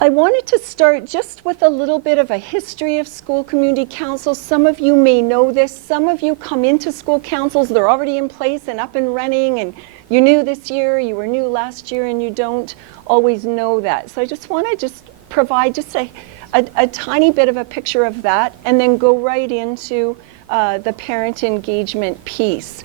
I wanted to start just with a little bit of a history of school community councils. Some of you may know this. Some of you come into school councils, they're already in place and up and running, and you knew this year, you were new last year, and you don't always know that. So I just want to provide just a tiny bit of a picture of that, and then go right into the parent engagement piece.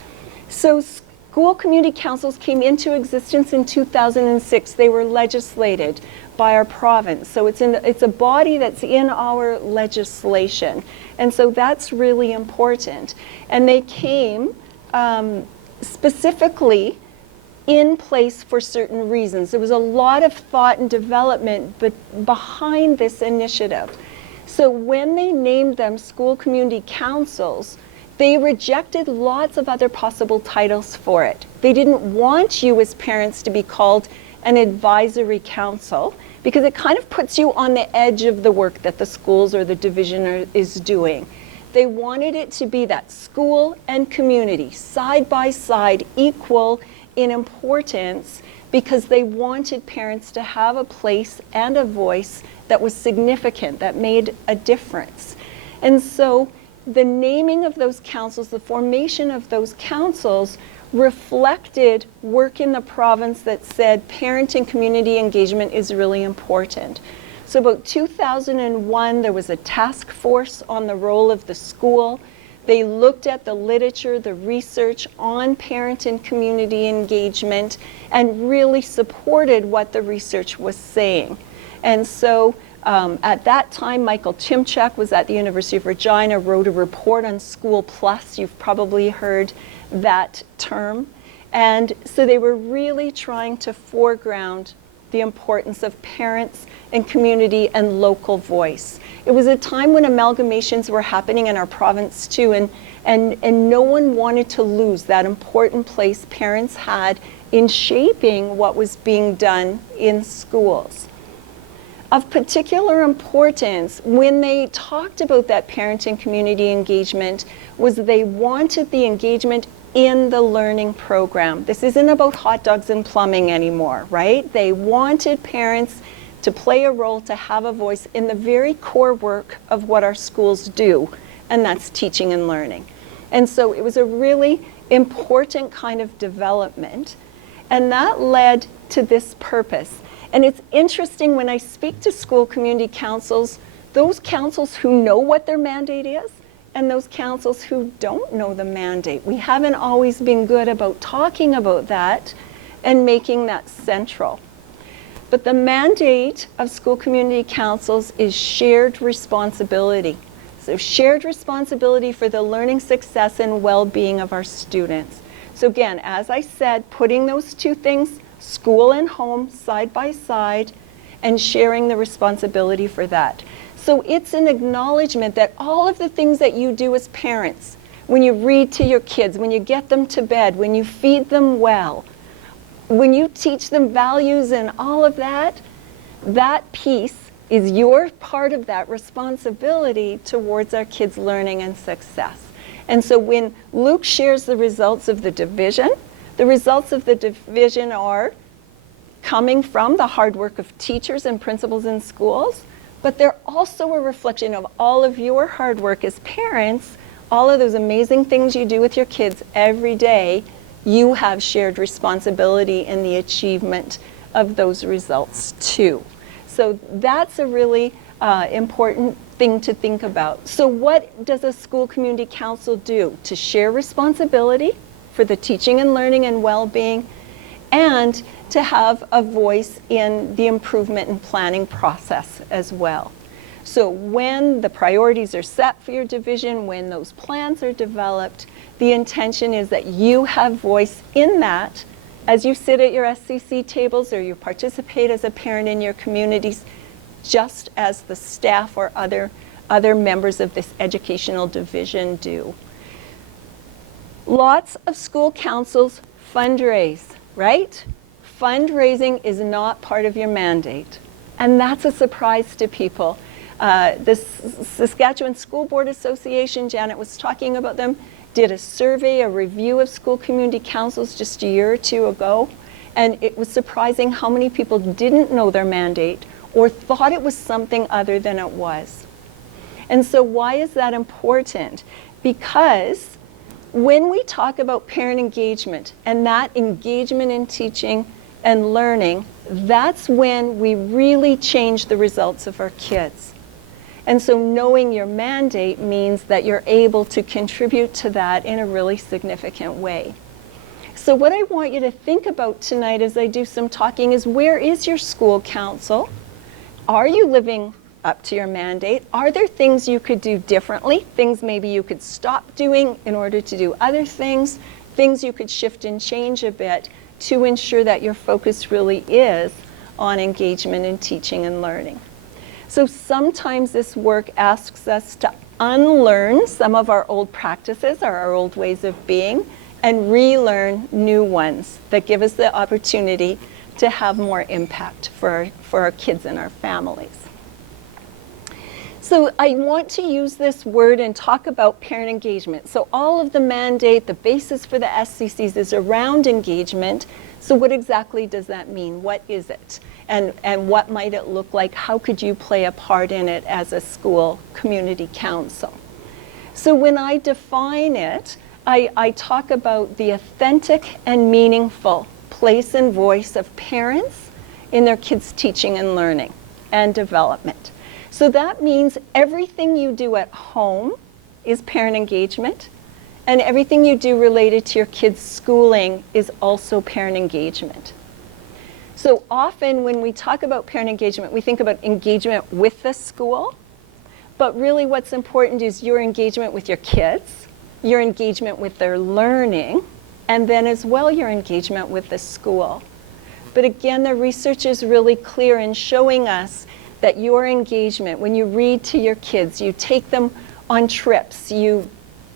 So school community councils came into existence in 2006. They were legislated by our province. So it's a body that's in our legislation. And so that's really important. And they came specifically in place for certain reasons. There was a lot of thought and development behind this initiative. So when they named them school community councils, they rejected lots of other possible titles for it. They didn't want you as parents to be called an advisory council, because it kind of puts you on the edge of the work that the schools or the division is doing. They wanted it to be that school and community, side by side, equal in importance, because they wanted parents to have a place and a voice that was significant, that made a difference. And so the naming of those councils, the formation of those councils, reflected work in the province that said parent and community engagement is really important. So about 2001, there was a task force on the role of the school. They looked at the literature, the research on parent and community engagement, and really supported what the research was saying. And so at that time, Michael Chimchak was at the University of Regina, wrote a report on School Plus. You've probably heard that term. And so they were really trying to foreground the importance of parents and community and local voice. It was a time when amalgamations were happening in our province too, and no one wanted to lose that important place parents had in shaping what was being done in schools. Of particular importance, when they talked about that parent and community engagement, was they wanted the engagement in the learning program. This isn't about hot dogs and plumbing anymore, right? They wanted parents to play a role, to have a voice in the very core work of what our schools do, and that's teaching and learning. And so it was a really important kind of development, and that led to this purpose. And it's interesting when I speak to school community councils, those councils who know what their mandate is, and those councils who don't know the mandate. We haven't always been good about talking about that and making that central. But the mandate of school community councils is shared responsibility. So shared responsibility for the learning success and well-being of our students. So again, as I said, putting those two things, school and home, side by side, and sharing the responsibility for that. So it's an acknowledgement that all of the things that you do as parents, when you read to your kids, when you get them to bed, when you feed them well, when you teach them values and all of that, that piece is your part of that responsibility towards our kids' learning and success. And so when Luke shares the results of the division are coming from the hard work of teachers and principals in schools, but they're also a reflection of all of your hard work as parents, all of those amazing things you do with your kids every day. You have shared responsibility in the achievement of those results too. So that's a really important thing to think about. So what does a school community council do? To share responsibility for the teaching and learning and well-being, and to have a voice in the improvement and planning process as well. So when the priorities are set for your division, when those plans are developed, the intention is that you have voice in that as you sit at your SCC tables or you participate as a parent in your communities, just as the staff or other members of this educational division do. Lots of school councils fundraise, right? Fundraising is not part of your mandate, and that's a surprise to people. The Saskatchewan School Board Association, Janet was talking about them, did a survey, a review of school community councils just a year or two ago, and it was surprising how many people didn't know their mandate or thought it was something other than it was. And so why is that important? Because when we talk about parent engagement and that engagement in teaching and learning, that's when we really change the results of our kids. And so knowing your mandate means that you're able to contribute to that in a really significant way. So what I want you to think about tonight as I do some talking is, where is your school council? Are you living up to your mandate? Are there things you could do differently? Things maybe you could stop doing in order to do other things? Things you could shift and change a bit to ensure that your focus really is on engagement in teaching and learning. So sometimes this work asks us to unlearn some of our old practices or our old ways of being and relearn new ones that give us the opportunity to have more impact for our kids and our families. So I want to use this word and talk about parent engagement. So all of the mandate, the basis for the SCCs is around engagement. So what exactly does that mean? What is it? And what might it look like? How could you play a part in it as a school community council? So when I define it, I talk about the authentic and meaningful place and voice of parents in their kids' teaching and learning and development. So that means everything you do at home is parent engagement, and everything you do related to your kids' schooling is also parent engagement. So often when we talk about parent engagement, we think about engagement with the school, but really what's important is your engagement with your kids, your engagement with their learning, and then as well your engagement with the school. But again, the research is really clear in showing us that your engagement, when you read to your kids, you take them on trips, you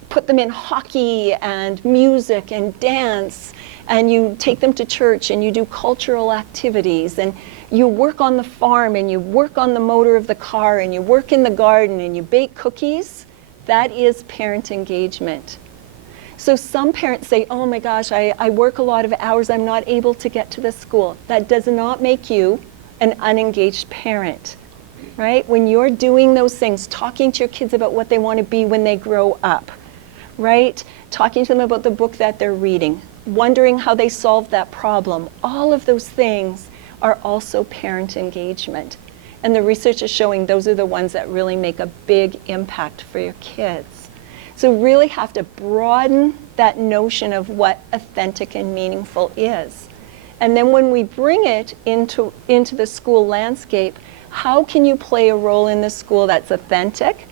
put them in hockey and music and dance, and you take them to church and you do cultural activities, and you work on the farm and you work on the motor of the car and you work in the garden and you bake cookies, that is parent engagement. So some parents say, oh my gosh, I work a lot of hours, I'm not able to get to the school. That does not make you an unengaged parent, right? When you're doing those things, talking to your kids about what they want to be when they grow up, right? Talking to them about the book that they're reading, wondering how they solved that problem. All of those things are also parent engagement. And the research is showing those are the ones that really make a big impact for your kids. So really have to broaden that notion of what authentic and meaningful is. And then when we bring it into the school landscape, how can you play a role in the school that's authentic?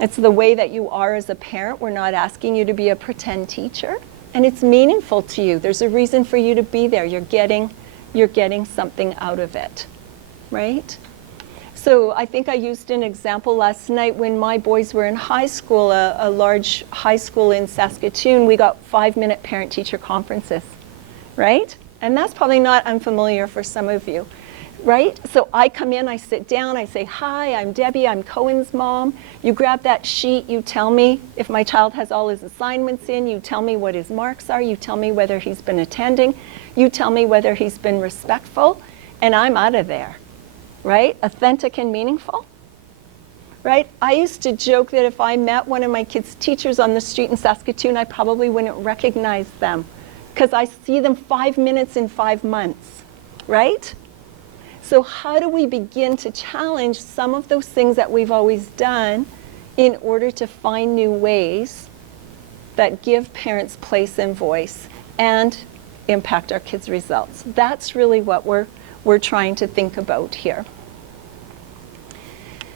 It's the way that you are as a parent. We're not asking you to be a pretend teacher. And it's meaningful to you. There's a reason for you to be there. You're getting something out of it, right? So I think I used an example last night when my boys were in high school, a large high school in Saskatchewan. We got 5-minute parent-teacher conferences, right? And that's probably not unfamiliar for some of you, right? So I come in, I sit down, I say, hi, I'm Debbie, I'm Cohen's mom. You grab that sheet, you tell me if my child has all his assignments in, you tell me what his marks are, you tell me whether he's been attending, you tell me whether he's been respectful, and I'm out of there, right? Authentic and meaningful, right? I used to joke that if I met one of my kids' teachers on the street in Saskatoon, I probably wouldn't recognize them because I see them 5 minutes in 5 months, right? So how do we begin to challenge some of those things that we've always done in order to find new ways that give parents place and voice and impact our kids' results? That's really what we're trying to think about here.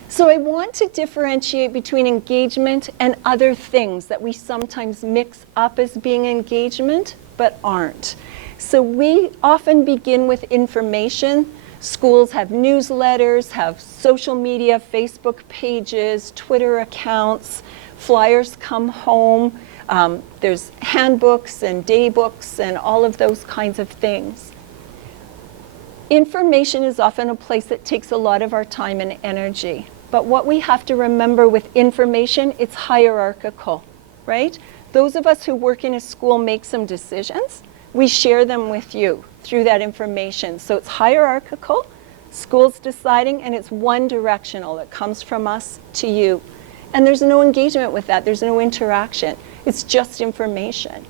So I want to differentiate between engagement and other things that we sometimes mix up as being engagement, but aren't. So we often begin with information. Schools have newsletters, have social media, Facebook pages, Twitter accounts, flyers come home, there's handbooks and daybooks and all of those kinds of things. Information is often a place that takes a lot of our time and energy. But what we have to remember with information, it's hierarchical, right? Those of us who work in a school make some decisions. We share them with you through that information. So it's hierarchical. School's deciding, and it's one directional. It comes from us to you. And there's no engagement with that. There's no interaction. It's just information.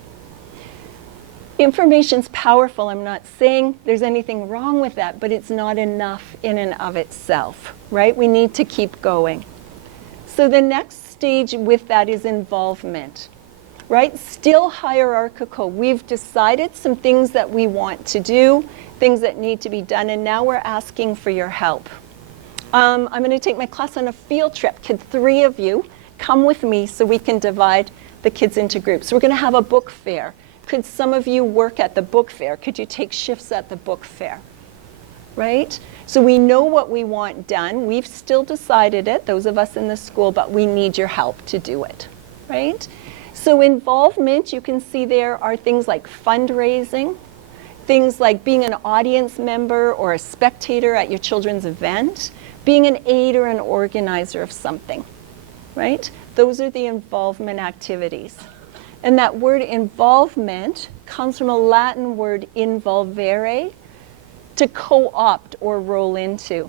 Information's powerful. I'm not saying there's anything wrong with that, but it's not enough in and of itself, right? We need to keep going. So the next stage with that is involvement, right? Still hierarchical. We've decided some things that we want to do, things that need to be done, and now we're asking for your help. I'm going to take my class on a field trip. Could 3 of you come with me so we can divide the kids into groups? We're going to have a book fair. Could some of you work at the book fair? Could you take shifts at the book fair? Right? So we know what we want done. We've still decided it, those of us in the school, but we need your help to do it, right? So involvement, you can see there are things like fundraising, things like being an audience member or a spectator at your children's event, being an aide or an organizer of something, right? Those are the involvement activities. And that word involvement comes from a Latin word involvere, to co-opt or roll into.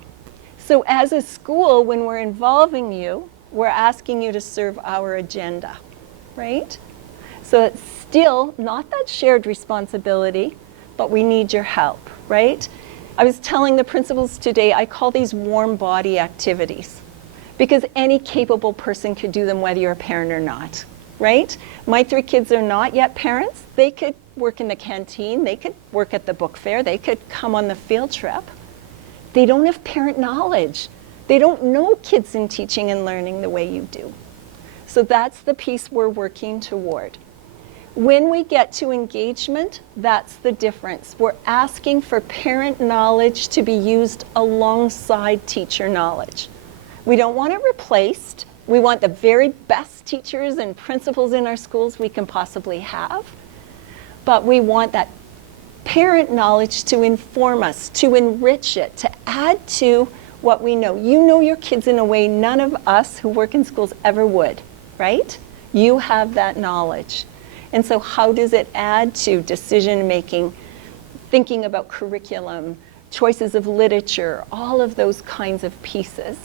So as a school, when we're involving you, we're asking you to serve our agenda, right? So it's still not that shared responsibility, but we need your help, right? I was telling the principals today, I call these warm body activities because any capable person could do them whether you're a parent or not, right? My 3 kids are not yet parents. They could work in the canteen, they could work at the book fair, they could come on the field trip. They don't have parent knowledge. They don't know kids in teaching and learning the way you do. So that's the piece we're working toward. When we get to engagement, that's the difference. We're asking for parent knowledge to be used alongside teacher knowledge. We don't want it replaced. We want the very best teachers and principals in our schools we can possibly have. But we want that parent knowledge to inform us, to enrich it, to add to what we know. You know your kids in a way none of us who work in schools ever would, right? You have that knowledge. And so how does it add to decision making, thinking about curriculum, choices of literature, all of those kinds of pieces?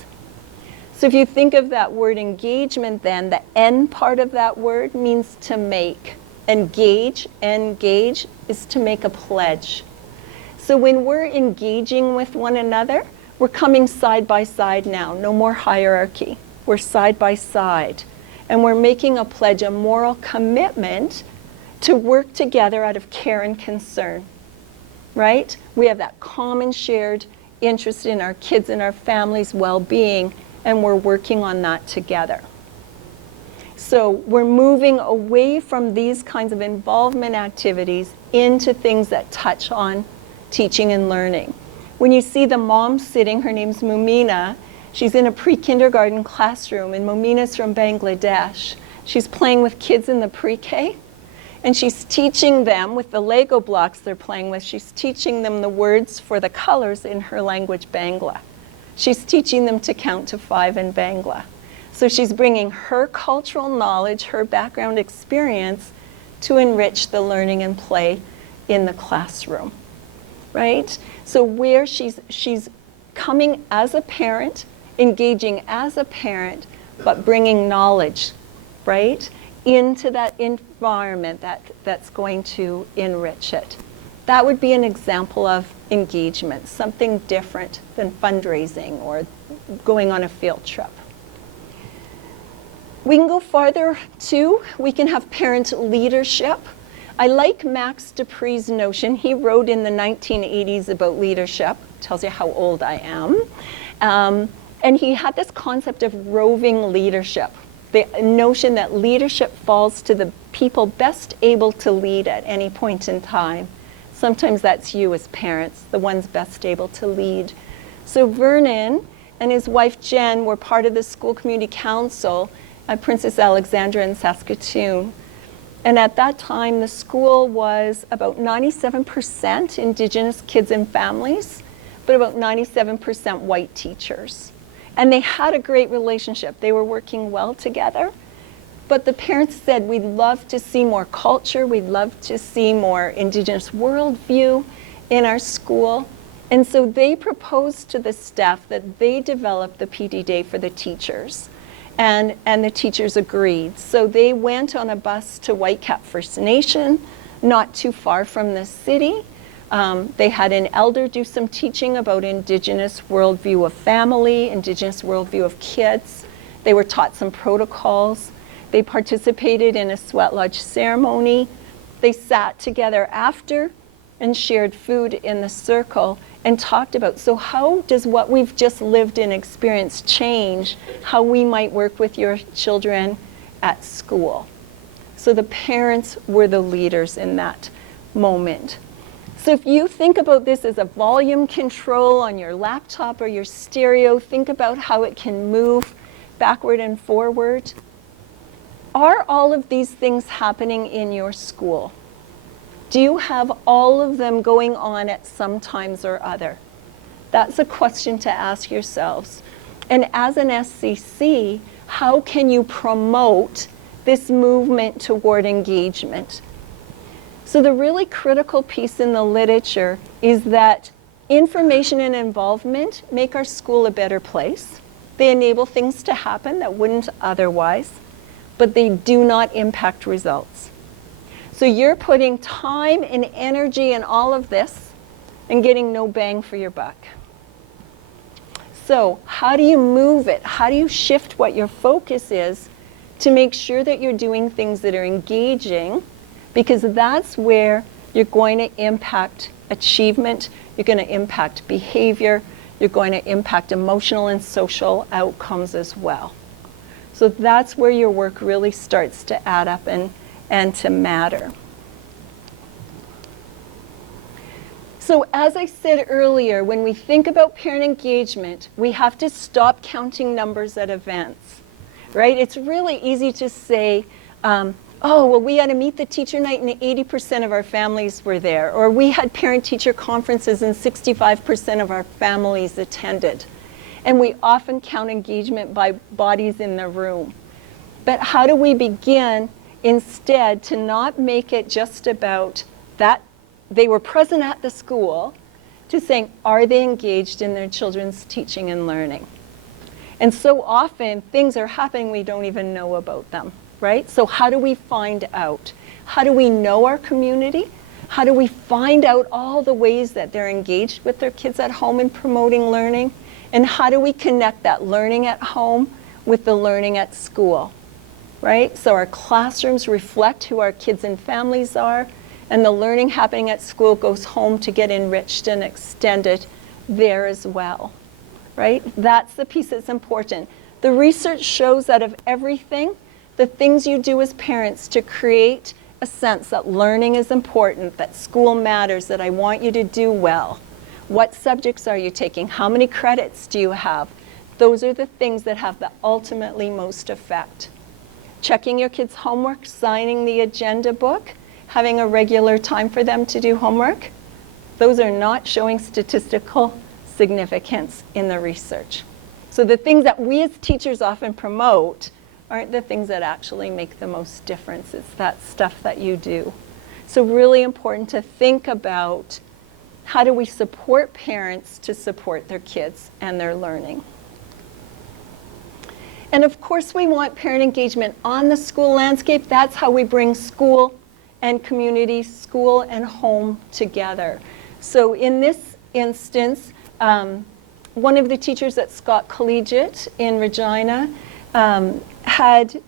So if you think of that word engagement then, the N part of that word means to make. Engage is to make a pledge. So when we're engaging with one another, we're coming side by side now, no more hierarchy. We're side by side. And we're making a pledge, a moral commitment to work together out of care and concern, right? We have that common shared interest in our kids and our families' well-being, and we're working on that together. So we're moving away from these kinds of involvement activities into things that touch on teaching and learning. When you see the mom sitting, her name's Mumina, she's in a pre-kindergarten classroom, and Mumina's from Bangladesh. She's playing with kids in the pre-K, and she's teaching them with the Lego blocks they're playing with, she's teaching them the words for the colors in her language, Bangla. She's teaching them to count to 5 in Bangla. So she's bringing her cultural knowledge, her background experience to enrich the learning and play in the classroom, right? So where she's coming as a parent, engaging as a parent, but bringing knowledge, right, into that environment that's going to enrich it. That would be an example of engagement, something different than fundraising or going on a field trip. We can go farther too. We can have parent leadership. I like Max Dupree's notion. He wrote in the 1980s about leadership. Tells you how old I am. And he had this concept of roving leadership. The notion that leadership falls to the people best able to lead at any point in time. Sometimes that's you as parents, the ones best able to lead. So Vernon and his wife Jen were part of the school community council at Princess Alexandra in Saskatoon. And at that time, the school was about 97% Indigenous kids and families, but about 97% white teachers. And they had a great relationship. They were working well together. But the parents said, we'd love to see more culture, we'd love to see more Indigenous worldview in our school. And so they proposed to the staff that they develop the PD day for the teachers. And the teachers agreed. So they went on a bus to Whitecap First Nation, not too far from the city. They had an elder do some teaching about Indigenous worldview of family, Indigenous worldview of kids. They were taught some protocols. They participated in a sweat lodge ceremony. They sat together after and shared food in the circle and talked about, so how does what we've just lived and experienced change how we might work with your children at school? So the parents were the leaders in that moment. So if you think about this as a volume control on your laptop or your stereo, think about how it can move backward and forward. Are all of these things happening in your school? Do you have all of them going on at some times or other? That's a question to ask yourselves. And as an SCC, how can you promote this movement toward engagement? So the really critical piece in the literature is that information and involvement make our school a better place. They enable things to happen that wouldn't otherwise, but they do not impact results. So you're putting time and energy in all of this and getting no bang for your buck. So how do you move it? How do you shift what your focus is to make sure that you're doing things that are engaging? Because that's where you're going to impact achievement, you're going to impact behavior, you're going to impact emotional and social outcomes as well. So that's where your work really starts to add up and to matter. So as I said earlier, when we think about parent engagement, we have to stop counting numbers at events, right? It's really easy to say, oh, well, we had a meet the teacher night and 80% of our families were there, or we had parent-teacher conferences and 65% of our families attended. And we often count engagement by bodies in the room. But how do we begin instead to not make it just about that they were present at the school, to saying, are they engaged in their children's teaching and learning? And so often things are happening we don't even know about them, right? So how do we find out? How do we know our community? How do we find out all the ways that they're engaged with their kids at home in promoting learning? And how do we connect that learning at home with the learning at school, right? So our classrooms reflect who our kids and families are, and the learning happening at school goes home to get enriched and extended there as well, right? That's the piece that's important. The research shows that of everything, the things you do as parents to create a sense that learning is important, that school matters, that I want you to do well. What subjects are you taking? How many credits do you have? Those are the things that have the ultimately most effect. Checking your kids' homework, signing the agenda book, having a regular time for them to do homework, those are not showing statistical significance in the research. So the things that we as teachers often promote aren't the things that actually make the most difference. It's that stuff that you do. So really important to think about how do we support parents to support their kids and their learning. And of course we want parent engagement on the school landscape. That's how we bring school and community, school and home together. So in this instance, one of the teachers at Scott Collegiate in Regina had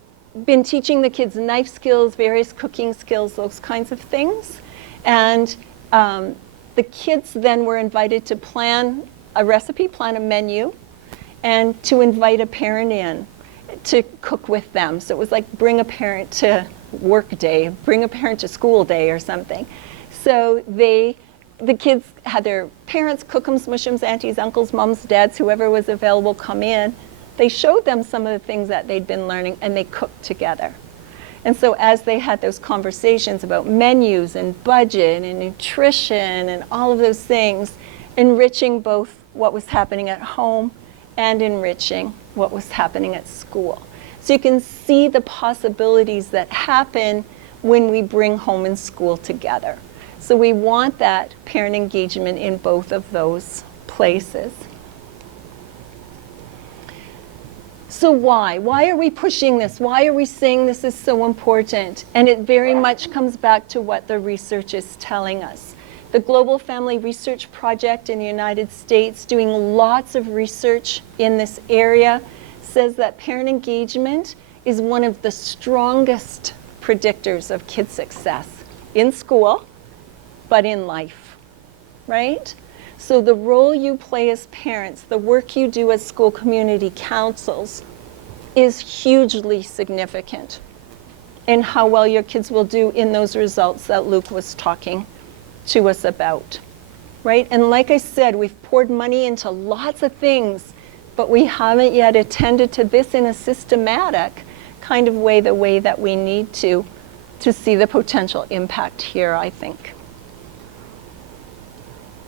been teaching the kids knife skills, various cooking skills, those kinds of things. And the kids then were invited to plan a recipe, plan a menu, and to invite a parent in to cook with them. So it was like bring a parent to work day, bring a parent to school day or something. So the kids had their parents, cookums, mushums, aunties, uncles, mums, dads, whoever was available come in. They showed them some of the things that they'd been learning and they cooked together. And so as they had those conversations about menus and budget and nutrition and all of those things, enriching both what was happening at home and enriching what was happening at school. So you can see the possibilities that happen when we bring home and school together. So we want that parent engagement in both of those places. So why? Why are we pushing this? Why are we saying this is so important? And it very much comes back to what the research is telling us. The Global Family Research Project in the United States, doing lots of research in this area, says that parent engagement is one of the strongest predictors of kid success in school, but in life, right? So the role you play as parents, the work you do as school community councils is hugely significant in how well your kids will do in those results that Luke was talking to us about, right? And like I said, we've poured money into lots of things, but we haven't yet attended to this in a systematic kind of way, the way that we need to see the potential impact here, I think.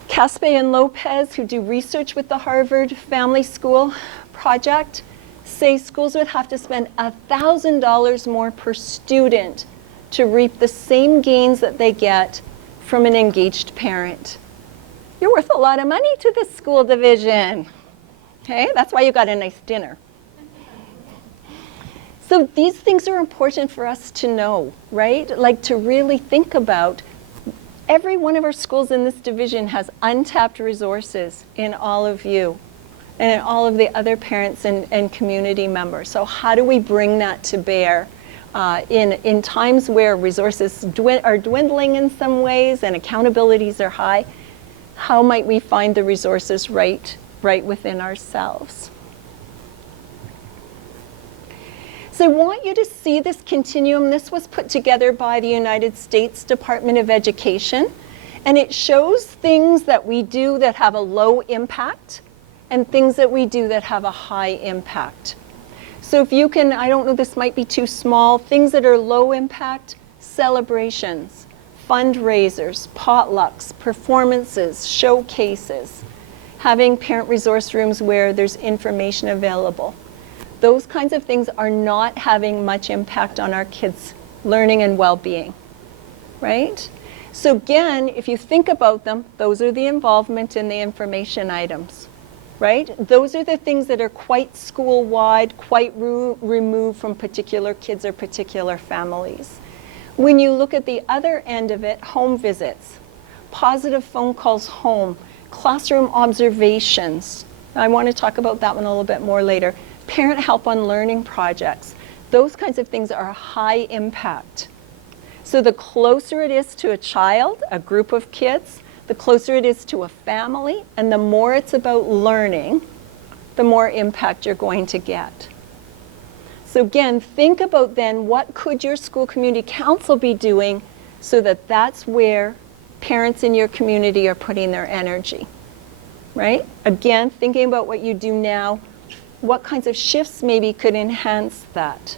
Caspe and Lopez, who do research with the Harvard Family School Project, say schools would have to spend $1,000 more per student to reap the same gains that they get from an engaged parent. You're worth a lot of money to the school division. Okay, that's why you got a nice dinner. So these things are important for us to know, right? Like to really think about. Every one of our schools in this division has untapped resources in all of you and in all of the other parents and community members. So how do we bring that to bear in times where resources are dwindling in some ways and accountabilities are high? How might we find the resources right within ourselves? So I want you to see this continuum. This was put together by the United States Department of Education, and it shows things that we do that have a low impact and things that we do that have a high impact. So if you can, I don't know, this might be too small, things that are low impact, celebrations, fundraisers, potlucks, performances, showcases, having parent resource rooms where there's information available. Those kinds of things are not having much impact on our kids' learning and well-being, right? So again, if you think about them, those are the involvement in the information items, right? Those are the things that are quite school-wide, quite removed from particular kids or particular families. When you look at the other end of it, home visits, positive phone calls home, classroom observations. I want to talk about that one a little bit more later. Parent help on learning projects. Those kinds of things are high impact. So the closer it is to a child, a group of kids, the closer it is to a family, and the more it's about learning, the more impact you're going to get. So again, think about then what could your school community council be doing so that that's where parents in your community are putting their energy, right? Again, thinking about what you do now, what kinds of shifts maybe could enhance that.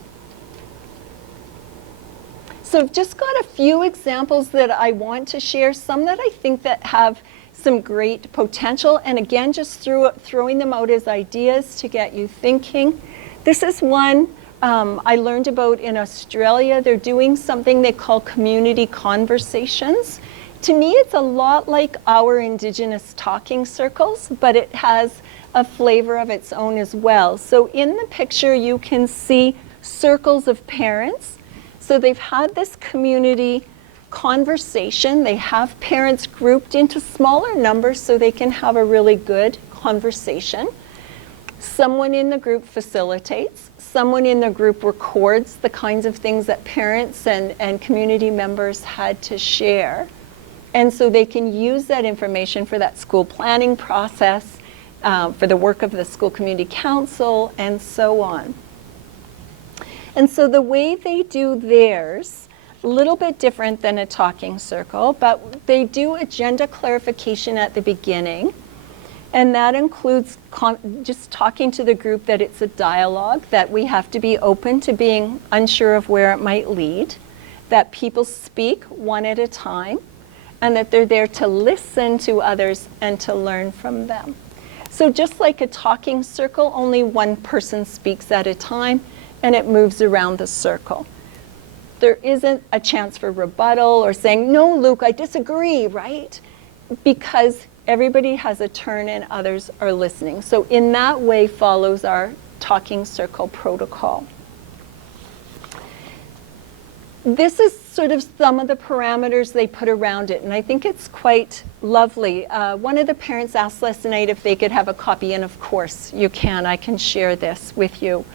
So I've just got a few examples that I want to share, some that I think that have some great potential, and again, just throwing them out as ideas to get you thinking. This is one I learned about in Australia. They're doing something they call community conversations. To me, it's a lot like our Indigenous talking circles, but it has a flavor of its own as well. So in the picture, you can see circles of parents. So they've had this community conversation. They have parents grouped into smaller numbers so they can have a really good conversation. Someone in the group facilitates. Someone in the group records the kinds of things that parents and community members had to share. And so they can use that information for that school planning process, for the work of the school community council, and so on. And so the way they do theirs, a little bit different than a talking circle, but they do agenda clarification at the beginning. And that includes just talking to the group that it's a dialogue, that we have to be open to being unsure of where it might lead, that people speak one at a time, and that they're there to listen to others and to learn from them. So just like a talking circle, only one person speaks at a time, and it moves around the circle. There isn't a chance for rebuttal or saying, no, Luke, I disagree, right? Because everybody has a turn and others are listening. So in that way follows our talking circle protocol. This is sort of some of the parameters they put around it, and I think it's quite lovely. One of the parents asked last night if they could have a copy, and of course you can. I can share this with you.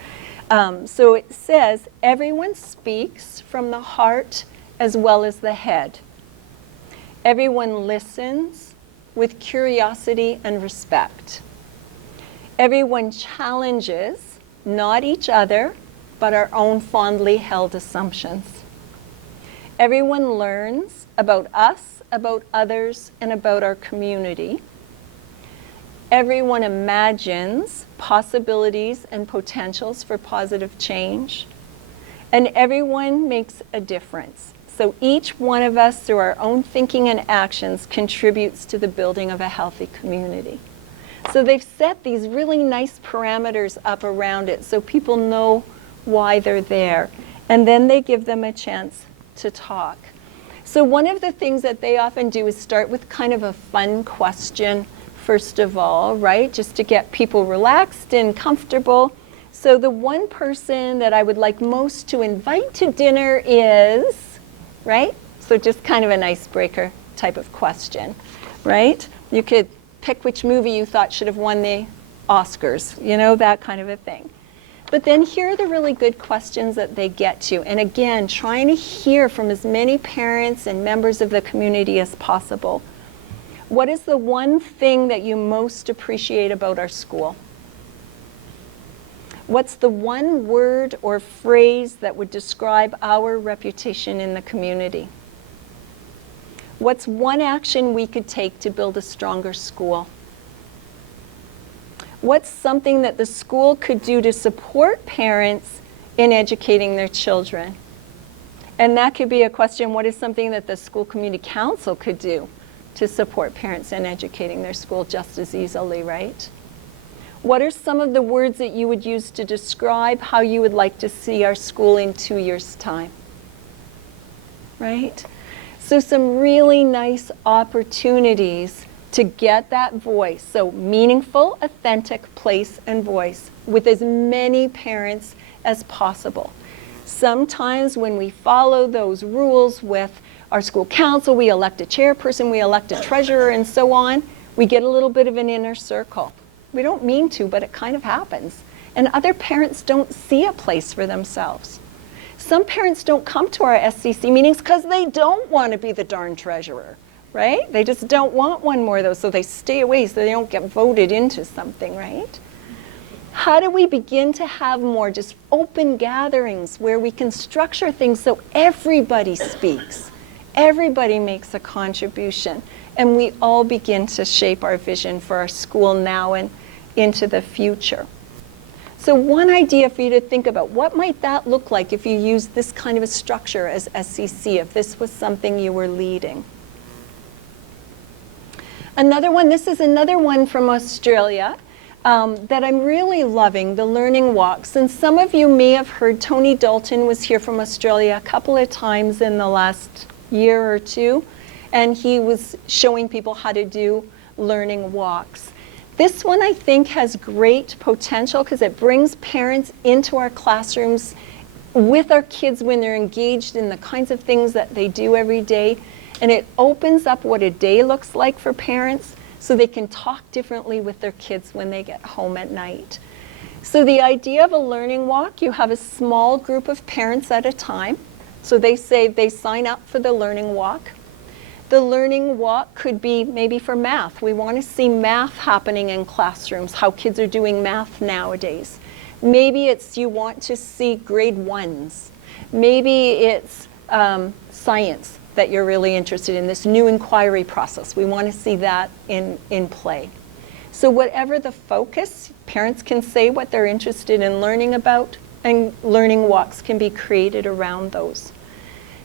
So it says, everyone speaks from the heart as well as the head. Everyone listens with curiosity and respect. Everyone challenges, not each other, but our own fondly held assumptions. Everyone learns about us, about others, and about our community. Everyone imagines possibilities and potentials for positive change. And everyone makes a difference. So each one of us, through our own thinking and actions, contributes to the building of a healthy community. So they've set these really nice parameters up around it so people know why they're there. And then they give them a chance to talk. So one of the things that they often do is start with kind of a fun question, first of all, right? Just to get people relaxed and comfortable. So the one person that I would like most to invite to dinner is, right? So just kind of an icebreaker type of question, right? You could pick which movie you thought should have won the Oscars, you know, that kind of a thing. But then here are the really good questions that they get to. And again, trying to hear from as many parents and members of the community as possible. What is the one thing that you most appreciate about our school? What's the one word or phrase that would describe our reputation in the community? What's one action we could take to build a stronger school? What's something that the school could do to support parents in educating their children? And that could be a question, what is something that the school community council could do to support parents in educating their school just as easily, right? What are some of the words that you would use to describe how you would like to see our school in 2 years' time? Right? So some really nice opportunities to get that voice. So meaningful, authentic place and voice with as many parents as possible. Sometimes when we follow those rules with our school council, we elect a chairperson, we elect a treasurer, and so on, we get a little bit of an inner circle. We don't mean to, but it kind of happens. And other parents don't see a place for themselves. Some parents don't come to our SCC meetings because they don't want to be the darn treasurer, right? They just don't want one more of those, so they stay away so they don't get voted into something, right? How do we begin to have more just open gatherings where we can structure things so everybody speaks, everybody makes a contribution, and we all begin to shape our vision for our school now and into the future? So one idea for you to think about, what might that look like if you used this kind of a structure as SCC, if this was something you were leading? Another one, this is another one from Australia that I'm really loving, the learning walks. And some of you may have heard Tony Dalton was here from Australia a couple of times in the last year or two, and he was showing people how to do learning walks. This one I think has great potential because it brings parents into our classrooms with our kids when they're engaged in the kinds of things that they do every day. And it opens up what a day looks like for parents so they can talk differently with their kids when they get home at night. So the idea of a learning walk, you have a small group of parents at a time. So they say they sign up for the learning walk. The learning walk could be maybe for math. We want to see math happening in classrooms, how kids are doing math nowadays. Maybe it's you want to see grade ones. Maybe it's science that you're really interested in, this new inquiry process. We want to see that in play. So whatever the focus, parents can say what they're interested in learning about, and learning walks can be created around those.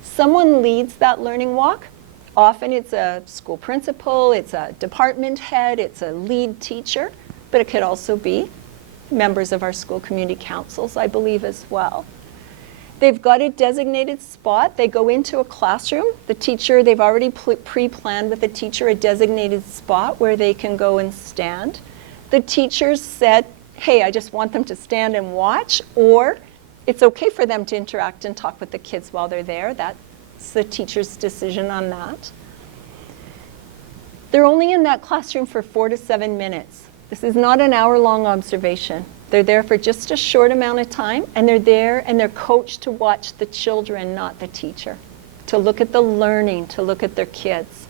Someone leads that learning walk. Often it's a school principal, it's a department head, it's a lead teacher, but it could also be members of our school community councils, I believe, as well. They've got a designated spot. They go into a classroom. The teacher, they've already pre-planned with the teacher a designated spot where they can go and stand. The teachers said, hey, I just want them to stand and watch, or it's okay for them to interact and talk with the kids while they're there. That's the teacher's decision on that. They're only in that classroom for 4 to 7 minutes. This is not an hour-long observation. They're there for just a short amount of time, and they're there and they're coached to watch the children, not the teacher, to look at the learning, to look at their kids.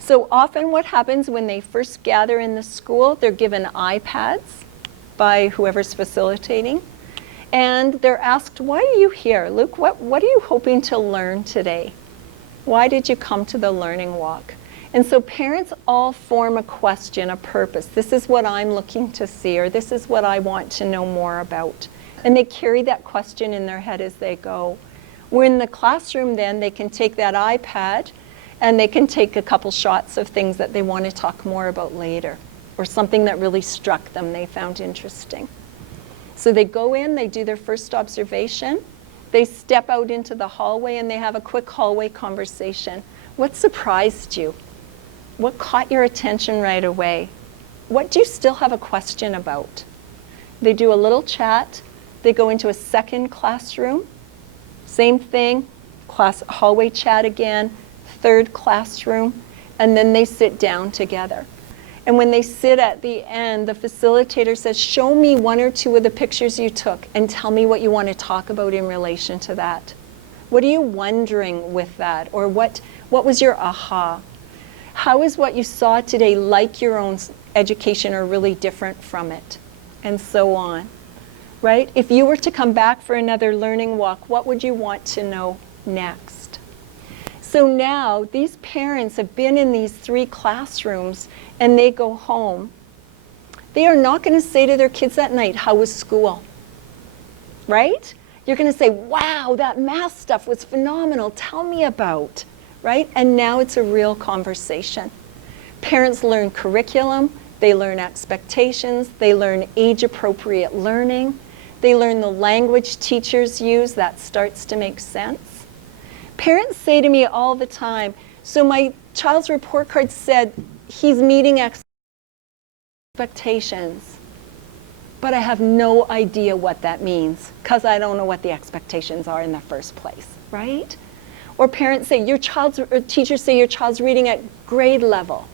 So often what happens when they first gather in the school, they're given iPads by whoever's facilitating, and they're asked, why are you here? Luke, what are you hoping to learn today? Why did you come to the learning walk? And so parents all form a question, a purpose. This is what I'm looking to see, or this is what I want to know more about. And they carry that question in their head as they go. We're in the classroom then, they can take that iPad and they can take a couple shots of things that they want to talk more about later, or something that really struck them they found interesting. So they go in, they do their first observation, they step out into the hallway and they have a quick hallway conversation. What surprised you? What caught your attention right away? What do you still have a question about? They do a little chat. They go into a second classroom. Same thing, hallway chat again, third classroom, and then they sit down together. And when they sit at the end, the facilitator says, show me 1 or 2 of the pictures you took and tell me what you want to talk about in relation to that. What are you wondering with that? Or what was your aha? How is what you saw today like your own education or really different from it? And so on, right? If you were to come back for another learning walk, what would you want to know next? So now these parents have been in these 3 classrooms and they go home. They are not going to say to their kids that night, how was school? Right? You're going to say, wow, that math stuff was phenomenal. Tell me about. Right? And now it's a real conversation. Parents learn curriculum, they learn expectations, they learn age-appropriate learning, they learn the language teachers use, that starts to make sense. Parents say to me all the time, so my child's report card said he's meeting expectations, but I have no idea what that means because I don't know what the expectations are in the first place, right? Or parents say, or teachers say your child's reading at grade level.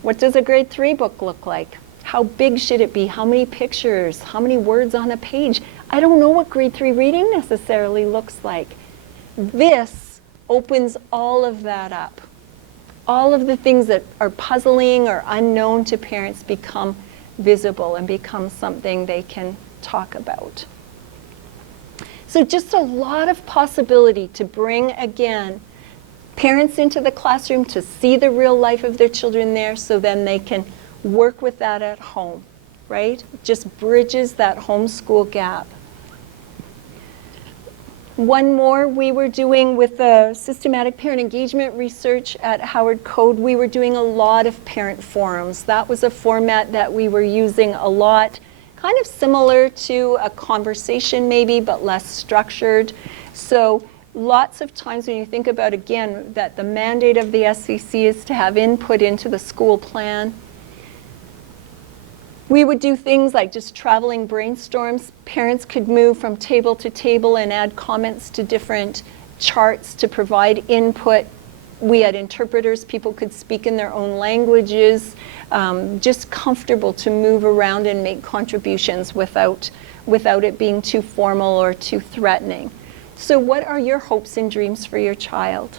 What does a grade 3 book look like? How big should it be? How many pictures? How many words on a page? I don't know what grade 3 reading necessarily looks like. This opens all of that up. All of the things that are puzzling or unknown to parents become visible and become something they can talk about. So just a lot of possibility to bring, again, parents into the classroom to see the real life of their children there so then they can work with that at home, right? Just bridges that homeschool gap. One more we were doing with the systematic parent engagement research at Howard Code, we were doing a lot of parent forums. That was a format that we were using a lot. Kind of similar to a conversation maybe, but less structured. So lots of times when you think about, again, that the mandate of the SCC is to have input into the school plan, we would do things like just traveling brainstorms. Parents could move from table to table and add comments to different charts to provide input. We had interpreters, people could speak in their own languages, just comfortable to move around and make contributions without it being too formal or too threatening. So what are your hopes and dreams for your child?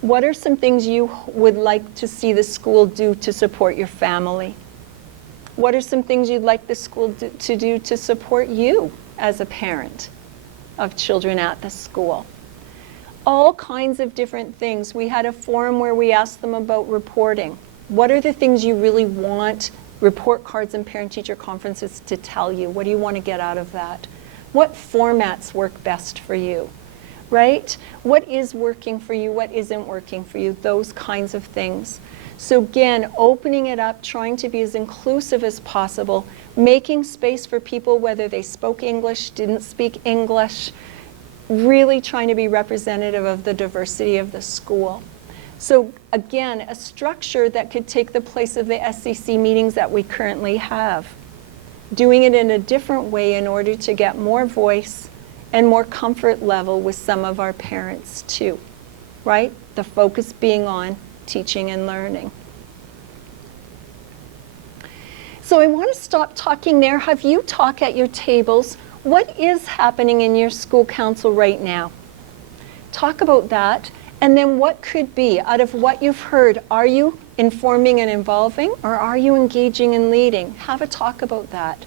What are some things you would like to see the school do to support your family? What are some things you'd like the school to do to support you as a parent of children at the school? All kinds of different things. We had a forum where we asked them about reporting. What are the things you really want report cards and parent-teacher conferences to tell you? What do you want to get out of that? What formats work best for you, right? What is working for you? What isn't working for you? Those kinds of things. So again, opening it up, trying to be as inclusive as possible, making space for people whether they spoke English, didn't speak English, really trying to be representative of the diversity of the school. So again, a structure that could take the place of the SCC meetings that we currently have. Doing it in a different way in order to get more voice and more comfort level with some of our parents too, right? The focus being on teaching and learning. So I want to stop talking there, have you talk at your tables. What is happening in your school council right now? Talk about that, and then what could be, out of what you've heard, are you informing and involving, or are you engaging and leading? Have a talk about that.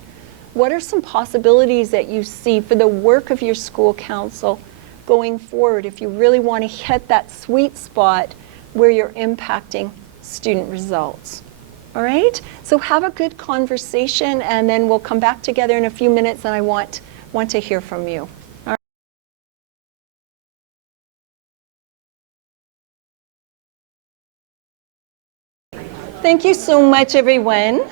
What are some possibilities that you see for the work of your school council going forward if you really want to hit that sweet spot where you're impacting student results? All right? So have a good conversation, and then we'll come back together in a few minutes, and I want to hear from you. All right? Thank you so much, everyone.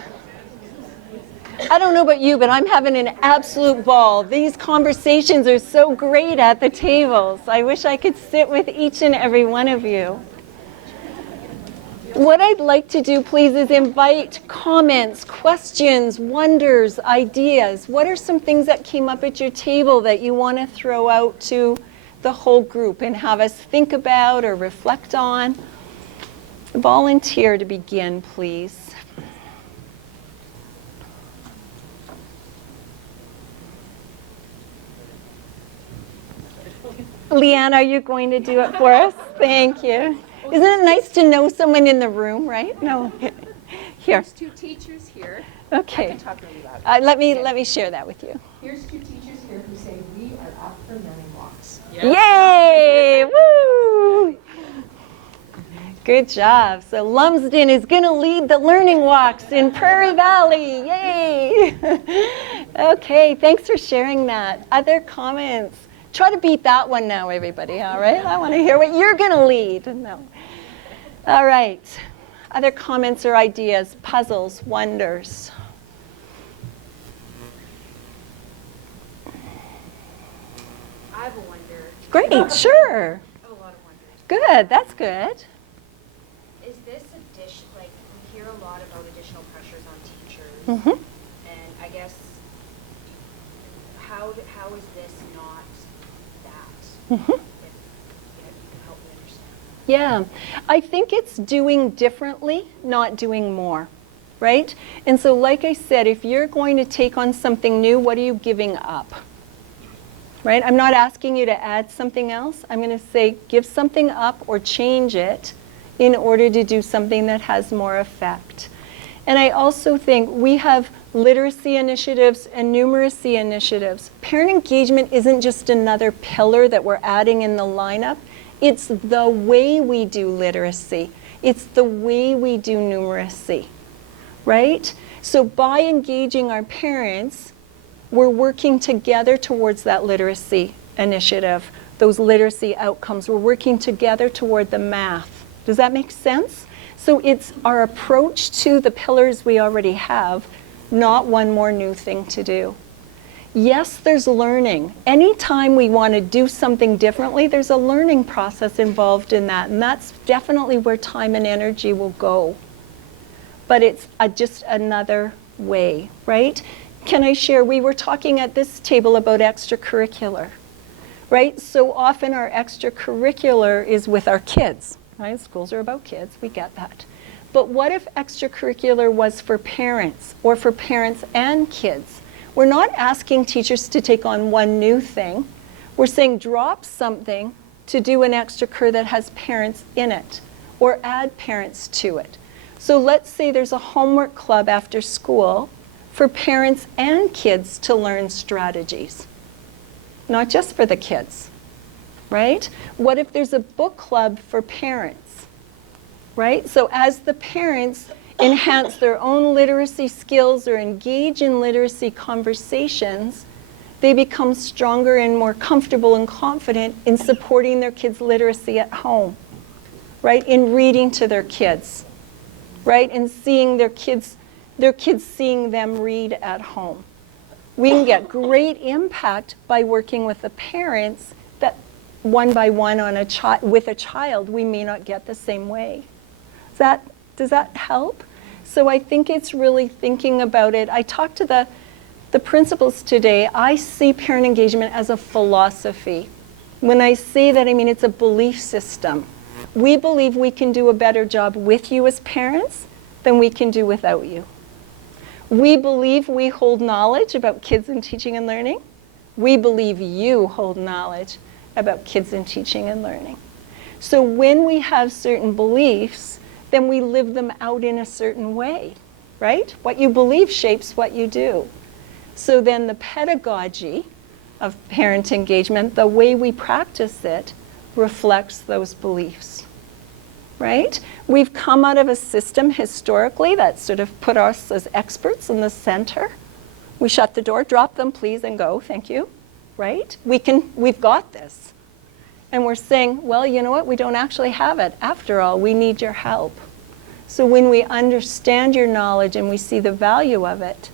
I don't know about you, but I'm having an absolute ball. These conversations are so great at the tables. I wish I could sit with each and every one of you. What I'd like to do, please, is invite comments, questions, wonders, ideas. What are some things that came up at your table that you want to throw out to the whole group and have us think about or reflect on? Volunteer to begin, please. Leanne, are you going to do it for us? Thank you. Isn't it nice to know someone in the room, right? No. Here. There's two teachers here. Okay. I can talk really loud. Let me share that with you. Here's two teachers here who say we are up for learning walks. Yay! Woo! Good job. So Lumsden is going to lead the learning walks in Prairie Valley. Yay! Okay, thanks for sharing that. Other comments? Try to beat that one now, everybody, all right? I want to hear what you're going to lead. No. All right. Other comments or ideas, puzzles, wonders? I have a wonder. Great, sure. I have a lot of wonders. Good, that's good. Is this like we hear a lot about additional pressures on teachers, Mm-hmm. and I guess how is this not that? Mm-hmm. If you can help me understand. Yeah, I think it's doing differently, not doing more, right? And so like I said, if you're going to take on something new, what are you giving up? Right? I'm not asking you to add something else. I'm going to say give something up or change it in order to do something that has more effect. And I also think we have literacy initiatives and numeracy initiatives. Parent engagement isn't just another pillar that we're adding in the lineup. It's the way we do literacy. It's the way we do numeracy, right? So by engaging our parents, we're working together towards that literacy initiative, those literacy outcomes. We're working together toward the math. Does that make sense? So it's our approach to the pillars we already have, not one more new thing to do. Yes, there's learning. Anytime we want to do something differently, there's a learning process involved in that, and that's definitely where time and energy will go. But it's just another way, right? Can I share, we were talking at this table about extracurricular, right? So often our extracurricular is with our kids, right? Schools are about kids, we get that. But what if extracurricular was for parents or for parents and kids? We're not asking teachers to take on one new thing. We're saying drop something to do an extracurricular that has parents in it or add parents to it. So let's say there's a homework club after school for parents and kids to learn strategies, not just for the kids, right? What if there's a book club for parents, right? So as the parents enhance their own literacy skills or engage in literacy conversations, they become stronger and more comfortable and confident in supporting their kids' literacy at home, right? In reading to their kids, right? And seeing their kids seeing them read at home. We can get great impact by working with the parents that one by one on with a child, we may not get the same way. Does that help? So I think it's really thinking about it. I talked to the principals today. I see parent engagement as a philosophy. When I say that, I mean it's a belief system. We believe we can do a better job with you as parents than we can do without you. We believe we hold knowledge about kids and teaching and learning. We believe you hold knowledge about kids and teaching and learning. So when we have certain beliefs, then we live them out in a certain way, right? What you believe shapes what you do. So then the pedagogy of parent engagement, the way we practice it, reflects those beliefs. Right? We've come out of a system historically that sort of put us as experts in the center. We shut the door, drop them please and go, thank you, right? We've got this. And we're saying, well, you know what, we don't actually have it. After all, we need your help. So when we understand your knowledge and we see the value of it,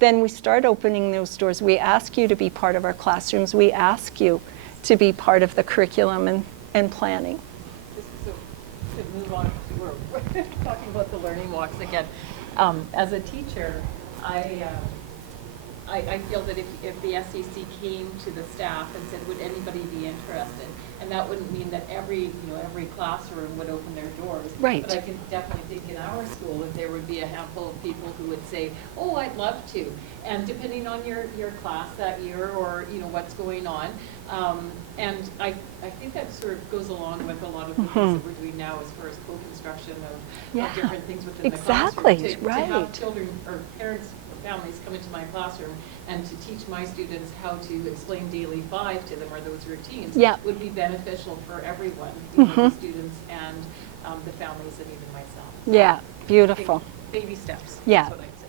then we start opening those doors. We ask you to be part of our classrooms. We ask you to be part of the curriculum and planning. To move on, we're talking about the learning walks again. As a teacher, I feel that if the SEC came to the staff and said, would anybody be interested? And that wouldn't mean that every classroom would open their doors. Right. But I can definitely think in our school that there would be a handful of people who would say, oh, I'd love to. And depending on your class that year or what's going on. And I think that sort of goes along with a lot of the things that we're doing now as far as co-construction of different things within the classroom. To have children or parents or families come into my classroom and to teach my students how to explain daily 5 to them or those routines would be beneficial for everyone, the students and the families and even myself. Yeah, beautiful. Baby steps. Yeah. That's what I'd say.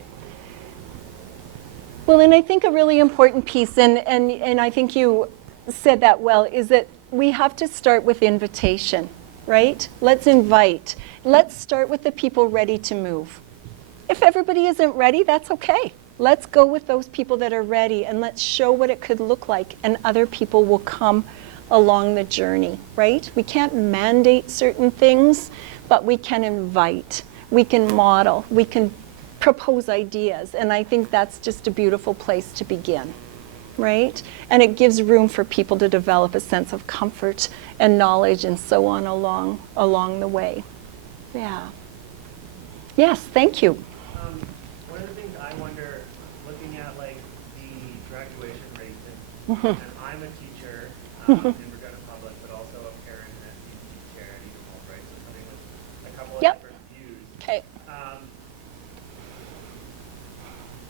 Well, and I think a really important piece, and I think you said that well, is that we have to start with invitation, right? Let's invite. Let's start with the people ready to move. If everybody isn't ready, that's okay. Let's go with those people that are ready and let's show what it could look like, and other people will come along the journey, right? We can't mandate certain things, but we can invite, we can model, we can propose ideas, and I think that's just a beautiful place to begin, right? And it gives room for people to develop a sense of comfort and knowledge and so on along the way. Yeah. Yes, thank you. One of the things I wonder, looking at like the graduation rates, and I'm a teacher in Regina Public, but also a parent and a teaching charity, right? So something with a couple of different views. Okay.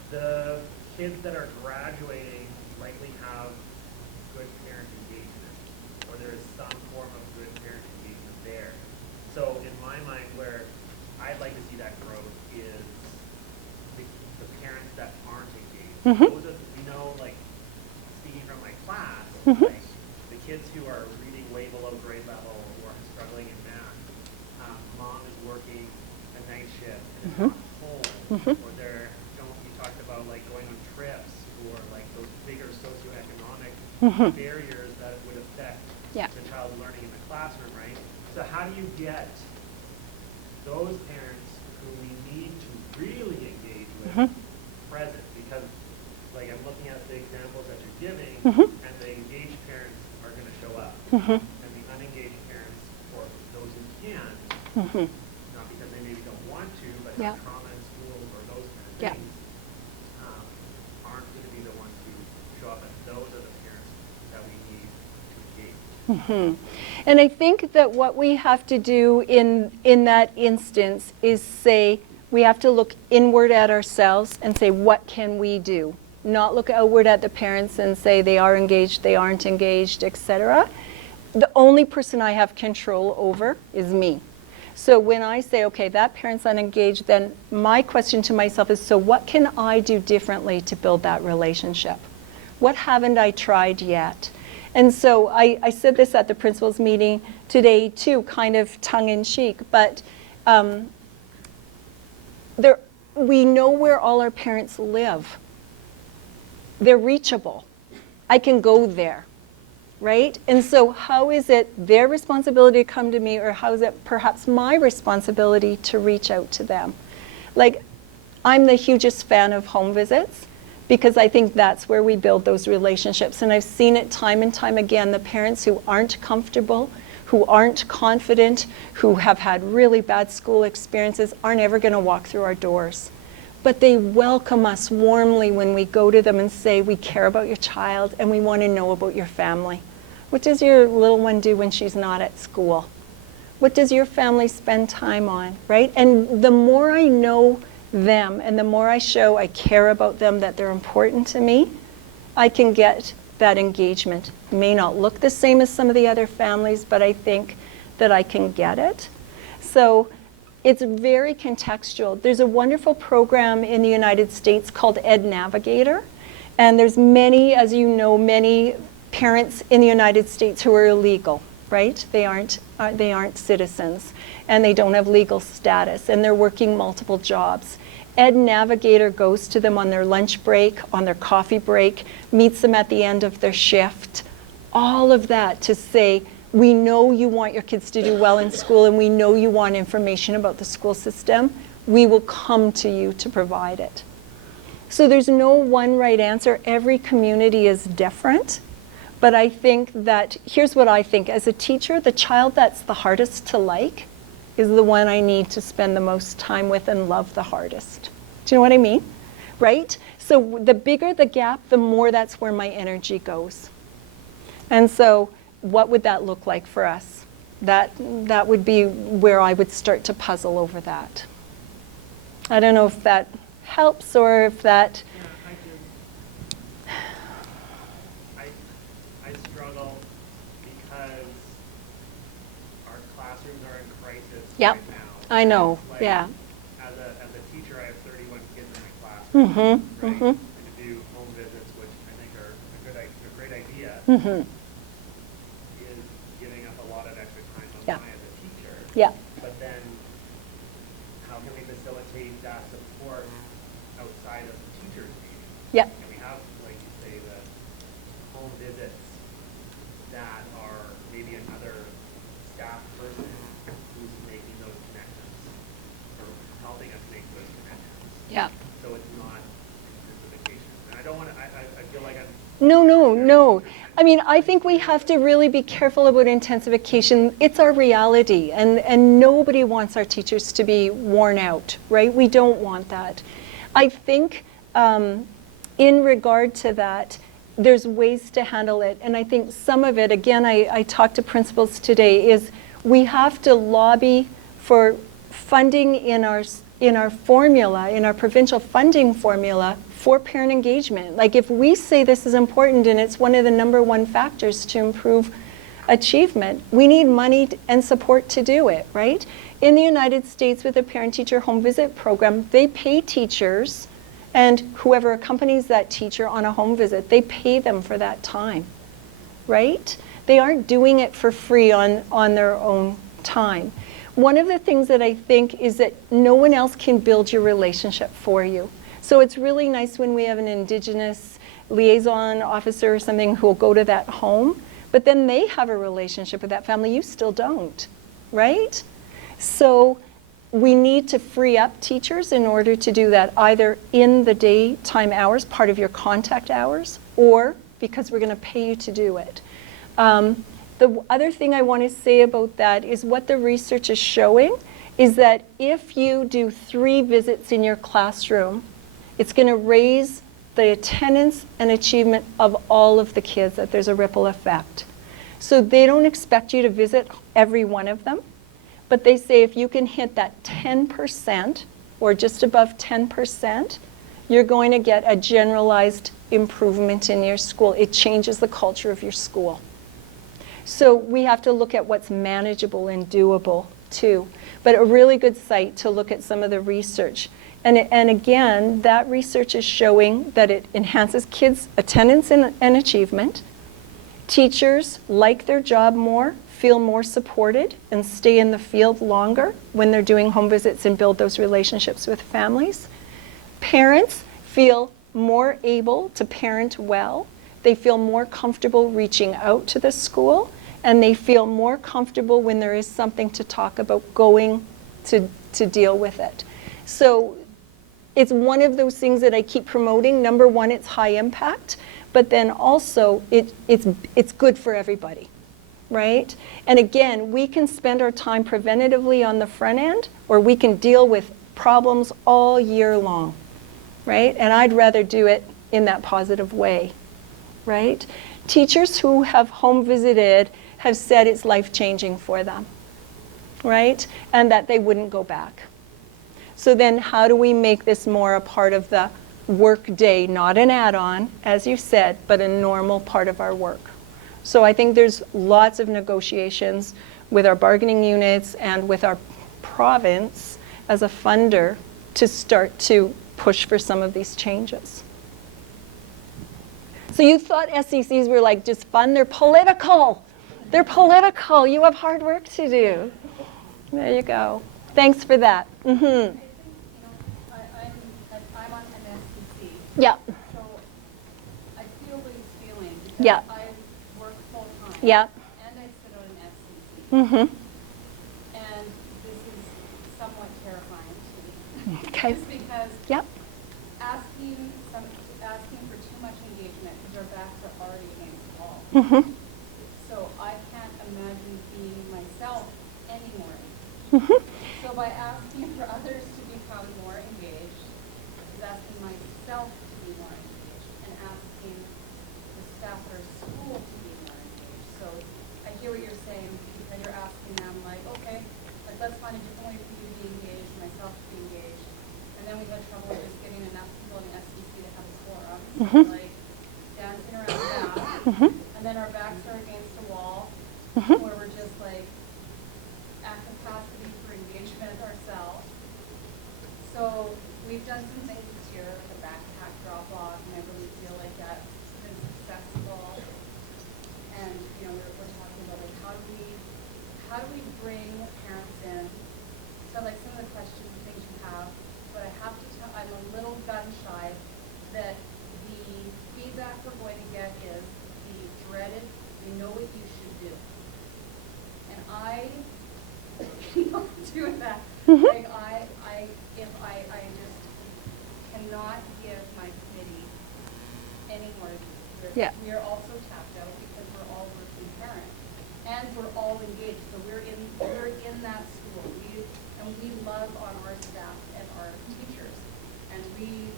The kids that are graduating likely have good parent engagement, or there is some form of good parent engagement there. So in my mind, where I'd like to see that growth is the parents that aren't engaged. Those are, like speaking from my class, like the kids who are reading way below grade level or struggling in math, mom is working a night shift and is not home, or they're talked about like going on trips or like those bigger socioeconomic barriers that would affect the child's learning in the classroom, right? So how do you get those parents who we need to really engage with present? Because like I'm looking at the examples that you're giving, and the engaged parents are going to show up, and the unengaged parents, or those who can, not because they maybe don't want to, but have trauma in schools or those kind of things, aren't going to be the ones who show up, and those are the parents that we need to engage. And I think that what we have to do in that instance is say, we have to look inward at ourselves and say, what can we do? Not look outward at the parents and say they are engaged, they aren't engaged, etc. The only person I have control over is me. So when I say, okay, that parent's unengaged, then my question to myself is, so what can I do differently to build that relationship? What haven't I tried yet? And so I said this at the principals meeting today too, kind of tongue in cheek, but we know where all our parents live. They're reachable. I can go there, right? And so how is it their responsibility to come to me, or how is it perhaps my responsibility to reach out to them? Like, I'm the hugest fan of home visits because I think that's where we build those relationships. And I've seen it time and time again, the parents who aren't comfortable, who aren't confident, who have had really bad school experiences aren't ever going to walk through our doors. But they welcome us warmly when we go to them and say, we care about your child and we want to know about your family. What does your little one do when she's not at school? What does your family spend time on, right? And the more I know them and the more I show I care about them, that they're important to me, I can get that engagement. It may not look the same as some of the other families, but I think that I can get it. So it's very contextual. There's a wonderful program in the United States called Ed Navigator. And there's many, as you know, many parents in the United States who are illegal, right? They aren't citizens and they don't have legal status and they're working multiple jobs. Ed Navigator goes to them on their lunch break, on their coffee break, meets them at the end of their shift. All of that to say, we know you want your kids to do well in school and we know you want information about the school system. We will come to you to provide it. So there's no one right answer. Every community is different. But I think that, here's what I think. As a teacher, the child that's the hardest to like is the one I need to spend the most time with and love the hardest. Do you know what I mean? Right? So the bigger the gap, the more that's where my energy goes. And so what would that look like for us? That would be where I would start to puzzle over that. I don't know if that helps or if that... I struggle because our classrooms are in crisis Yep. right now. I know, Like, yeah. As a teacher, I have 31 kids in my classroom, right? Mm-hmm. And to do home visits, which I think are a great idea, Mm-hmm. is giving up a lot of extra time on Yeah. my as a teacher. Yeah. But then, how can we facilitate that support outside of the teachers' meeting? Yeah. Can we have, like you say, the home visits that are maybe another staff person who's making those connections, or helping us make those connections? Yeah. So it's not intensification. And I don't want to, I feel like I'm... No. I mean, I think we have to really be careful about intensification. It's our reality, and nobody wants our teachers to be worn out, right? We don't want that. I think in regard to that, there's ways to handle it, and I think some of it, again, I talked to principals today, is we have to lobby for funding in our formula, in our provincial funding formula, for parent engagement. Like if we say this is important and it's one of the #1 factors to improve achievement, we need money and support to do it, right? In the United States with the parent-teacher home visit program, they pay teachers and whoever accompanies that teacher on a home visit, they pay them for that time, right? They aren't doing it for free on their own time. One of the things that I think is that no one else can build your relationship for you. So it's really nice when we have an Indigenous liaison officer or something who will go to that home, but then they have a relationship with that family. You still don't, right? So we need to free up teachers in order to do that, either in the daytime hours, part of your contact hours, or because we're going to pay you to do it. The other thing I want to say about that is what the research is showing is that if you do 3 visits in your classroom, it's going to raise the attendance and achievement of all of the kids, that there's a ripple effect. So they don't expect you to visit every one of them, but they say if you can hit that 10% or just above 10%, you're going to get a generalized improvement in your school. It changes the culture of your school. So we have to look at what's manageable and doable too. But a really good site to look at some of the research. And again, that research is showing that it enhances kids' attendance and achievement. Teachers like their job more, feel more supported and stay in the field longer when they're doing home visits and build those relationships with families. Parents feel more able to parent well. They feel more comfortable reaching out to the school, and they feel more comfortable when there is something to talk about going to deal with it. So it's one of those things that I keep promoting. Number one, it's high impact, but then also it's good for everybody, right? And again, we can spend our time preventatively on the front end, or we can deal with problems all year long, right? And I'd rather do it in that positive way, right? Teachers who have home visited have said it's life-changing for them, right? And that they wouldn't go back. So then how do we make this more a part of the work day, not an add-on, as you said, but a normal part of our work? So I think there's lots of negotiations with our bargaining units and with our province as a funder to start to push for some of these changes. So you thought SCCs were like just fun? They're political. They're political. You have hard work to do. There you go. Thanks for that. I think, I'm on an SCC. Yeah. So I feel what he's feeling. Because Yeah. I work full-time. Yeah. And I sit on an SCC. Mm-hmm. And this is somewhat terrifying to me. Okay. Just because Yep. asking for too much engagement, because our backs are already against the wall. Mm-hmm. So I can't imagine being myself any more engaged. Mm-hmm. So by asking for others to become more engaged, is asking myself to be more engaged, and asking the staff at our school to be more engaged. So I hear what you're saying, because you're asking them, like, okay, let's find a different way for you to be engaged, myself to be engaged. And then we had trouble with just getting enough people in SCC to have a quorum. Mhm. Like, dancing around that. Mhm. And then our backs are against the wall, Mhm. where we're just like, at capacity for engagement ourselves. So we've done some things this year, like a backpack drop off, and I really feel like that's been successful. And, you know, we're talking about like how do we bring parents in? So like some of the questions and things you have, but I have to tell, I'm a little gun shy that the feedback we're going to get is the dreaded, we know what you should do. And I don't do that. Mhm. Like I just cannot give my committee any more. Yeah. We are also tapped out because we're all working parents and we're all engaged. So we're in that school. We love on our staff and our teachers, and we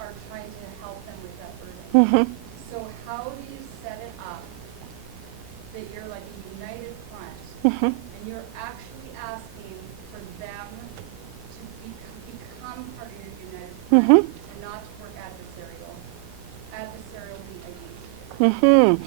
are trying to help them with that burden. Mm-hmm. So how do you set it up that you're like a united front, Mm-hmm. and you're actually asking for them to become part of your united front, Mm-hmm. and not to work adversarially against? Mm-hmm.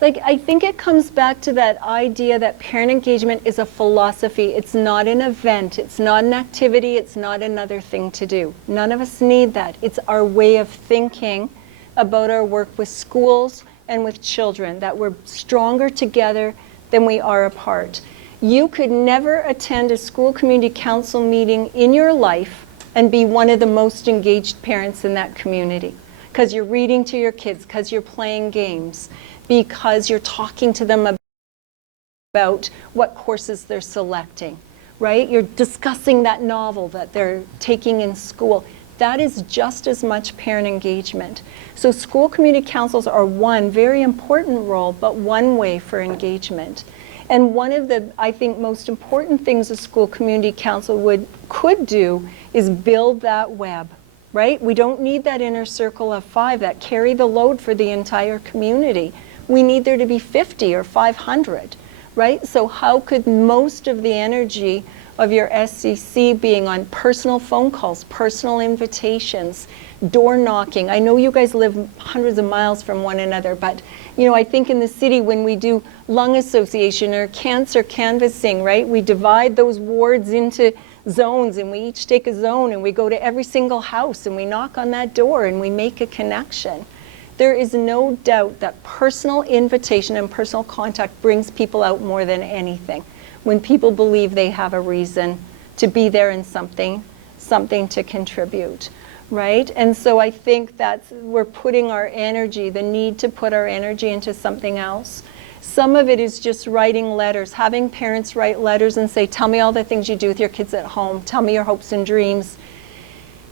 Like, I think it comes back to that idea that parent engagement is a philosophy. It's not an event. It's not an activity. It's not another thing to do. None of us need that. It's our way of thinking about our work with schools and with children, that we're stronger together than we are apart. You could never attend a school community council meeting in your life and be one of the most engaged parents in that community, because you're reading to your kids, because you're playing games, because you're talking to them about what courses they're selecting, right? You're discussing that novel that they're taking in school. That is just as much parent engagement. So school community councils are one very important role, but one way for engagement. And one of the, I think, most important things a school community council could do is build that web, right? We don't need that inner circle of 5 that carry the load for the entire community. We need there to be 50 or 500, right? So how could most of the energy of your SCC being on personal phone calls, personal invitations, door knocking? I know you guys live hundreds of miles from one another, but you know, I think in the city when we do lung association or cancer canvassing, right, we divide those wards into zones, and we each take a zone and we go to every single house and we knock on that door and we make a connection. There is no doubt that personal invitation and personal contact brings people out more than anything. When people believe they have a reason to be there in something to contribute, right? And so I think that's, we're putting our energy, the need to put our energy into something else. Some of it is just writing letters, having parents write letters and say, tell me all the things you do with your kids at home, tell me your hopes and dreams.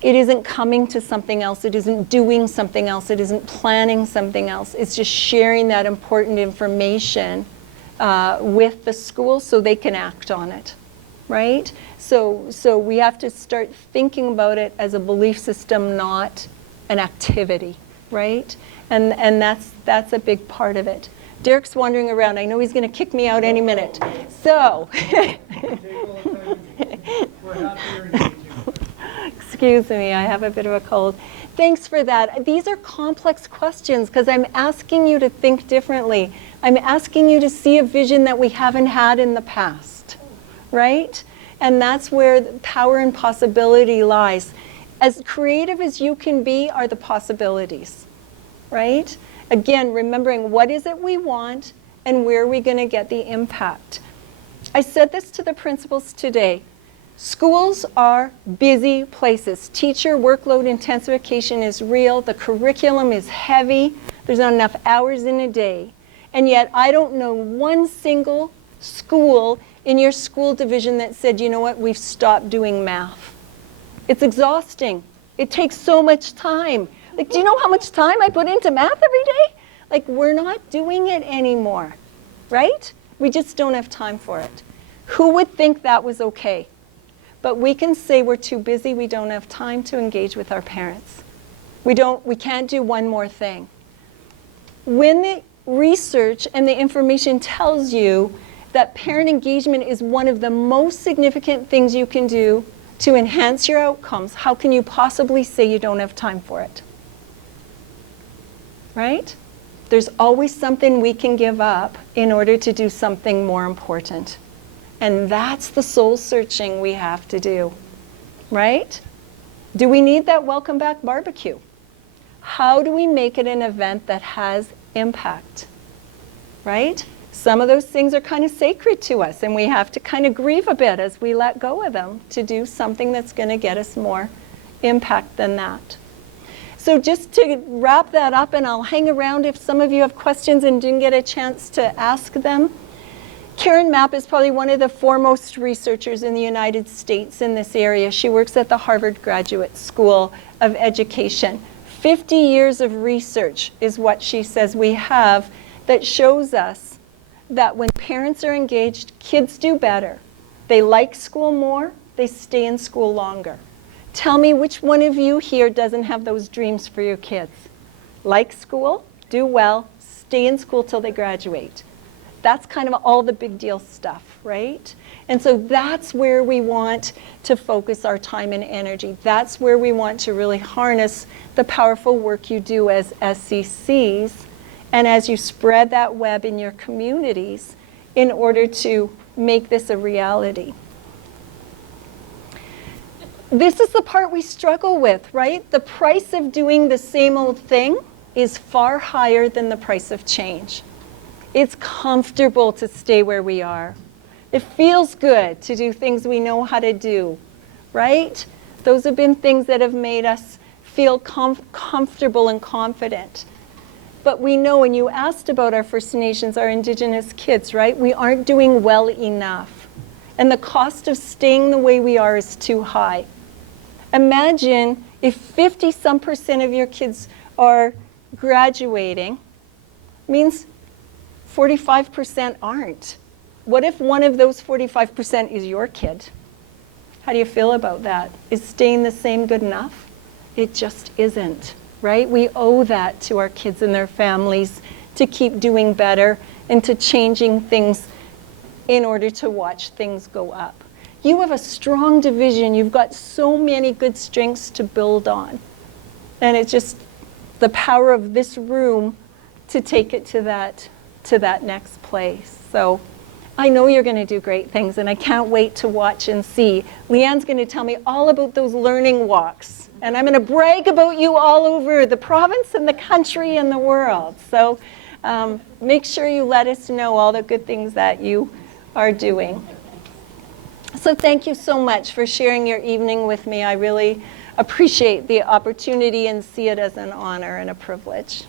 It isn't coming to something else, it isn't doing something else, it isn't planning something else. It's just sharing that important information with the school so they can act on it, right? So we have to start thinking about it as a belief system, not an activity, right? And that's a big part of it. Derek's wandering around. I know he's going to kick me out any minute. So, excuse me, I have a bit of a cold. Thanks for that. These are complex questions because I'm asking you to think differently. I'm asking you to see a vision that we haven't had in the past, right? And that's where the power and possibility lies. As creative as you can be are the possibilities, right? Again, remembering what is it we want and where are we going to get the impact. I said this to the principals today. Schools are busy places. Teacher workload intensification is real. The curriculum is heavy. There's not enough hours in a day. And yet I don't know one single school in your school division that said, you know what, we've stopped doing math. It's exhausting. It takes so much time. Like, do you know how much time I put into math every day? Like, we're not doing it anymore, right? We just don't have time for it. Who would think that was okay? But we can say we're too busy, we don't have time to engage with our parents. We can't do one more thing. When the research and the information tells you that parent engagement is one of the most significant things you can do to enhance your outcomes, how can you possibly say you don't have time for it? Right? There's always something we can give up in order to do something more important. And that's the soul searching we have to do, right? Do we need that welcome back barbecue? How do we make it an event that has impact, right? Some of those things are kind of sacred to us and we have to kind of grieve a bit as we let go of them to do something that's going to get us more impact than that. So just to wrap that up, and I'll hang around if some of you have questions and didn't get a chance to ask them. Karen Mapp is probably one of the foremost researchers in the United States in this area. She works at the Harvard Graduate School of Education. 50 years of research is what she says we have that shows us that when parents are engaged, kids do better. They like school more, they stay in school longer. Tell me which one of you here doesn't have those dreams for your kids? Like school, do well, stay in school till they graduate. That's kind of all the big deal stuff, right? And so that's where we want to focus our time and energy. That's where we want to really harness the powerful work you do as SCCs and as you spread that web in your communities in order to make this a reality. This is the part we struggle with, right? The price of doing the same old thing is far higher than the price of change. It's comfortable to stay where we are. It feels good to do things we know how to do, right? Those have been things that have made us feel comfortable and confident. But we know, and you asked about our First Nations, our Indigenous kids, right? We aren't doing well enough. And the cost of staying the way we are is too high. Imagine if 50% of your kids are graduating, means 45% aren't. What if one of those 45% is your kid? How do you feel about that? Is staying the same good enough? It just isn't, right? We owe that to our kids and their families to keep doing better and to changing things in order to watch things go up. You have a strong division. You've got so many good strengths to build on. And it's just the power of this room to take it to that next place. So I know you're going to do great things, and I can't wait to watch and see. Leanne's going to tell me all about those learning walks, and I'm going to brag about you all over the province and the country and the world. So make sure you let us know all the good things that you are doing. So thank you so much for sharing your evening with me. I really appreciate the opportunity and see it as an honor and a privilege.